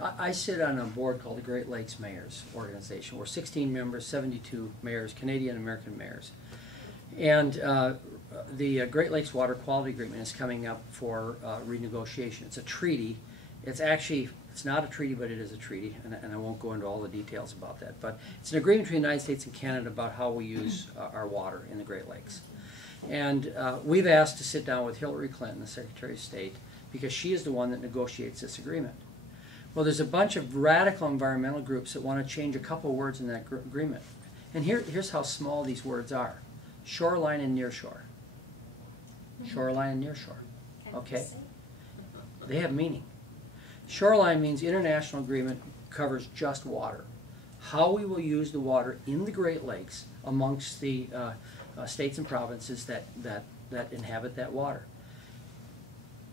I sit on a board called the Great Lakes Mayors Organization. We're 16 members, 72 mayors, Canadian American mayors. And the Great Lakes Water Quality Agreement is coming up for renegotiation. It's a treaty. It's not a treaty, but it is a treaty, and I won't go into all the details about that. But it's an agreement between the United States and Canada about how we use our water in the Great Lakes. And we've asked to sit down with Hillary Clinton, the Secretary of State, because she is the one that negotiates this agreement. Well, there's a bunch of radical environmental groups that want to change a couple words in that agreement. And here's how small these words are. Shoreline and nearshore. Shoreline and nearshore. Okay? They have meaning. Shoreline means international agreement covers just water. How we will use the water in the Great Lakes amongst the states and provinces that inhabit that water.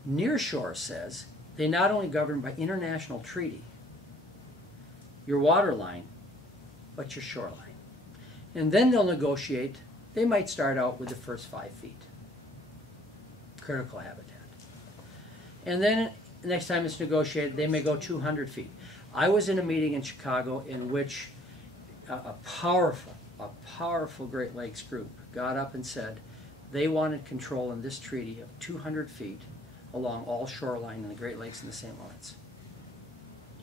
Nearshore says they not only govern by international treaty, your water line, but your shoreline. And then they'll negotiate. They might start out with the first 5 feet. Critical habitat. And then next time it's negotiated, they may go 200 feet. I was in a meeting in Chicago in which a powerful Great Lakes group got up and said they wanted control in this treaty of 200 feet along all shoreline in the Great Lakes and the St. Lawrence.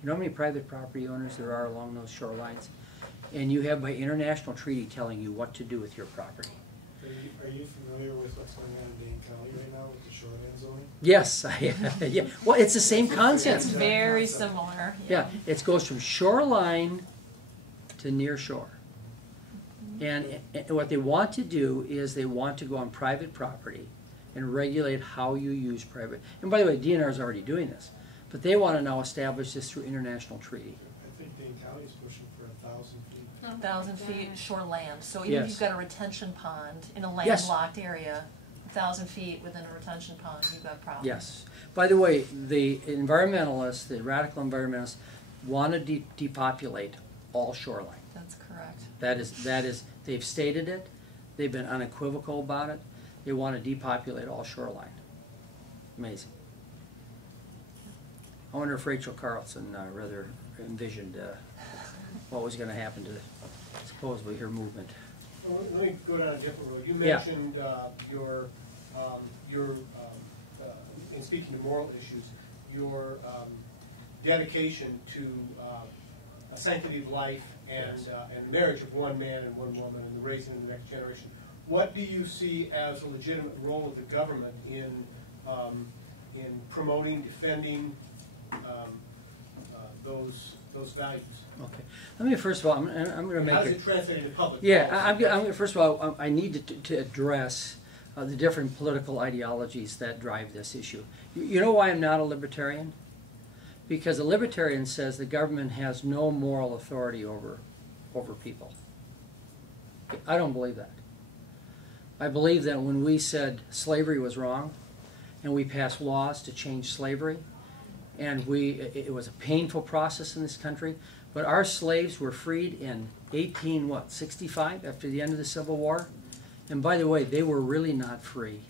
You know how many private property owners there are along those shorelines? And you have by international treaty telling you what to do with your property. Are you familiar with what's going on in Dane County right now with the shoreline zoning? Yes, yeah. Well, it's the same concept. It's very similar. Yeah, it goes from shoreline to near shore. And what they want to do is they want to go on private property and regulate how you use private. And by the way, DNR is already doing this. But they want to now establish this through international treaty. I think Dane County is pushing for 1,000 feet. 1,000 feet shoreland. So even if you've got a retention pond in a Yes. landlocked area, 1,000 feet within a retention pond, you've got problems. Yes. By the way, the environmentalists, the radical environmentalists, want to depopulate all shoreline. That's correct. That is, they've stated it. They've been unequivocal about it. They want to depopulate all shoreline. Amazing. I wonder if Rachel Carlson rather envisioned what was going to happen to supposedly her movement. Well, let me go down a different road. You mentioned in speaking of moral issues, your dedication to a sanctity of life and the marriage of one man and one woman and the raising of the next generation. What do you see as a legitimate role of the government in promoting, defending those values? Okay. Let me first of all, I'm going to make How does it translate into public policy? Yeah, first of all, I need to address the different political ideologies that drive this issue. You know why I'm not a libertarian? Because a libertarian says the government has no moral authority over people. I don't believe that. I believe that when we said slavery was wrong, and we passed laws to change slavery, and it was a painful process in this country, but our slaves were freed in 1865 after the end of the Civil War. And by the way, they were really not free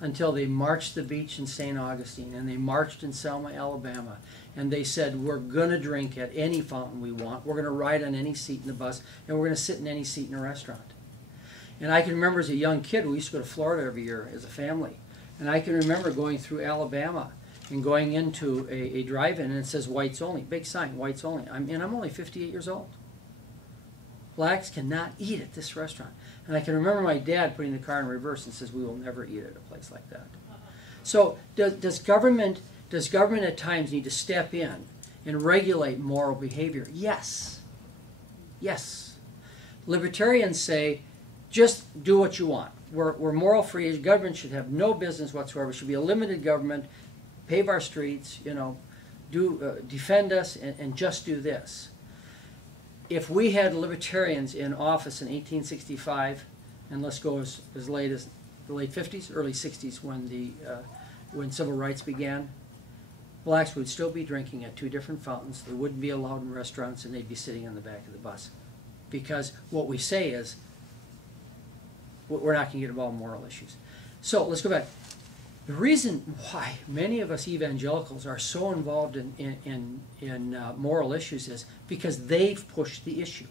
until they marched the beach in St. Augustine, and they marched in Selma, Alabama, and they said, we're going to drink at any fountain we want, we're going to ride on any seat in the bus, and we're going to sit in any seat in a restaurant. And I can remember as a young kid, we used to go to Florida every year as a family, and I can remember going through Alabama and going into a drive-in, and it says whites only, big sign, whites only. And I'm only 58 years old. Blacks cannot eat at this restaurant. And I can remember my dad putting the car in reverse and says, we will never eat at a place like that. So does government at times need to step in and regulate moral behavior? Yes. Yes. Libertarians say, just do what you want. We're moral free. Government should have no business whatsoever. It should be a limited government. Pave our streets, defend us, and just do this. If we had libertarians in office in 1865, and let's go as late as the late 50s, early 60s, when civil rights began, blacks would still be drinking at 2 different fountains. They wouldn't be allowed in restaurants, and they'd be sitting on the back of the bus. Because what we say is, we're not going to get involved in moral issues. So let's go back. The reason why many of us evangelicals are so involved in moral issues is because they've pushed the issue.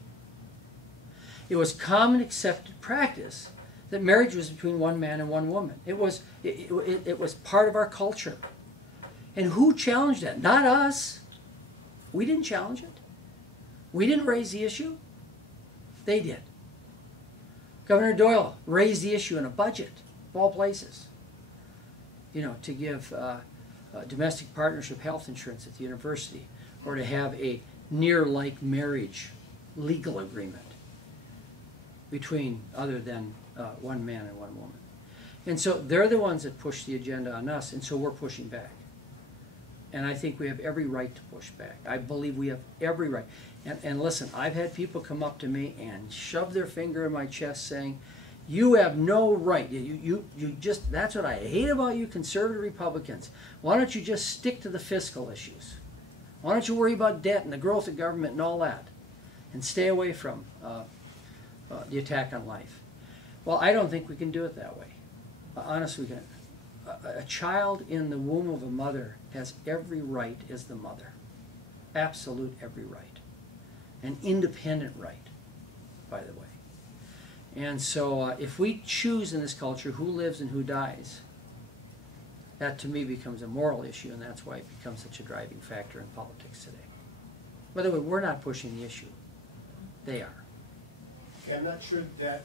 It was common accepted practice that marriage was between one man and one woman. It was part of our culture. And who challenged that? Not us. We didn't challenge it. We didn't raise the issue. They did. Governor Doyle raised the issue in a budget, of all places, you know, to give domestic partnership health insurance at the university, or to have a near-like marriage legal agreement between other than one man and one woman. And so they're the ones that push the agenda on us, and so we're pushing back. And I think we have every right to push back. I believe we have every right. And listen, I've had people come up to me and shove their finger in my chest saying, you have no right. You just, that's what I hate about you conservative Republicans. Why don't you just stick to the fiscal issues? Why don't you worry about debt and the growth of government and all that? And stay away from the attack on life. Well, I don't think we can do it that way. Honestly, we can. A child in the womb of a mother has every right as the mother. Absolute every right. An independent right, by the way. And so if we choose in this culture who lives and who dies, that to me becomes a moral issue, and that's why it becomes such a driving factor in politics today. By the way, we're not pushing the issue. They are. Okay, I'm not sure that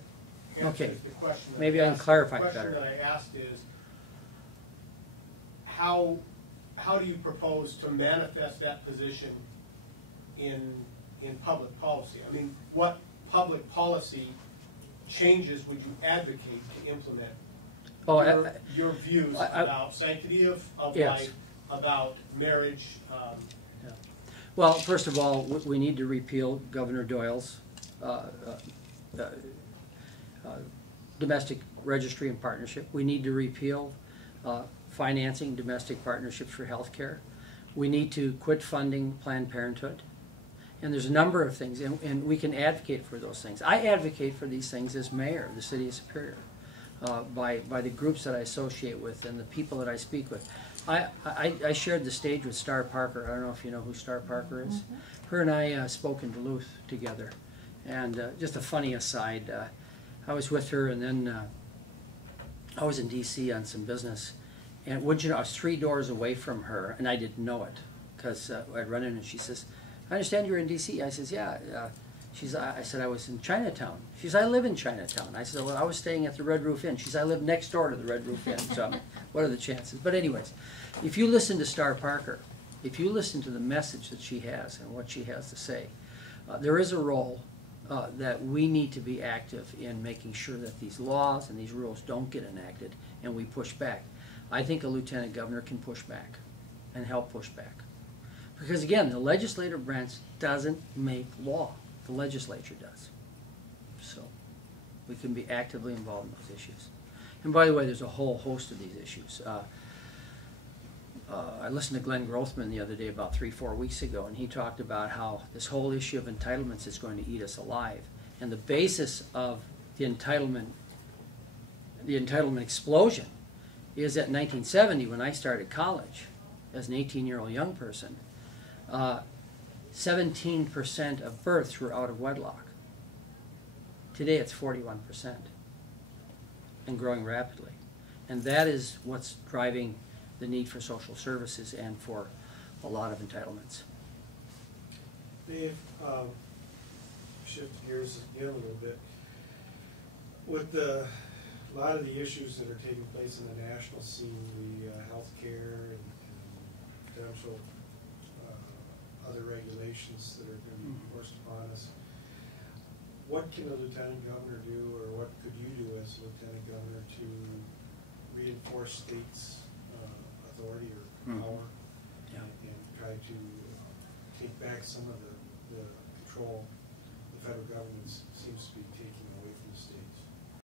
answers the question. Maybe I can clarify better. The question that I asked is, how do you propose to manifest that position in public policy? I mean, what public policy changes would you advocate to implement your views about sanctity of yes. life, about marriage? Yeah. Well, first of all, we need to repeal Governor Doyle's domestic registry and partnership. We need to repeal financing domestic partnerships for health care. We need to quit funding Planned Parenthood. And there's a number of things, and we can advocate for those things. I advocate for these things as mayor of the city of Superior, by the groups that I associate with and the people that I speak with. I shared the stage with Star Parker. I don't know if you know who Star Parker is. Mm-hmm. Her and I spoke in Duluth together. And just a funny aside, I was with her, and then I was in D.C. on some business. And wouldn't you know, I was 3 doors away from her, and I didn't know it, because I'd run in and she says, I understand you're in D.C. I says, yeah. I said, I was in Chinatown. She says, I live in Chinatown. I said, well, I was staying at the Red Roof Inn. She says, I live next door to the Red Roof Inn. So what are the chances? But anyways, if you listen to Star Parker, if you listen to the message that she has and what she has to say, there is a role that we need to be active in making sure that these laws and these rules don't get enacted, and we push back. I think a lieutenant governor can push back and help push back. Because again, the legislative branch doesn't make law. The legislature does. So we can be actively involved in those issues. And by the way, there's a whole host of these issues. I listened to Glenn Grothman the other day, about 3-4 weeks ago, and he talked about how this whole issue of entitlements is going to eat us alive. And the basis of the entitlement explosion is that in 1970, when I started college as an 18-year-old young person, 17% of births were out of wedlock. Today it's 41% and growing rapidly. And that is what's driving the need for social services and for a lot of entitlements. Dave, shift gears again a little bit. With a lot of the issues that are taking place in the national scene, the healthcare and potential other regulations that are going to be forced upon us, what can a lieutenant governor do, or what could you do as a lieutenant governor to reinforce states' authority or power, and try to take back some of the control the federal government seems to be taking away from the states?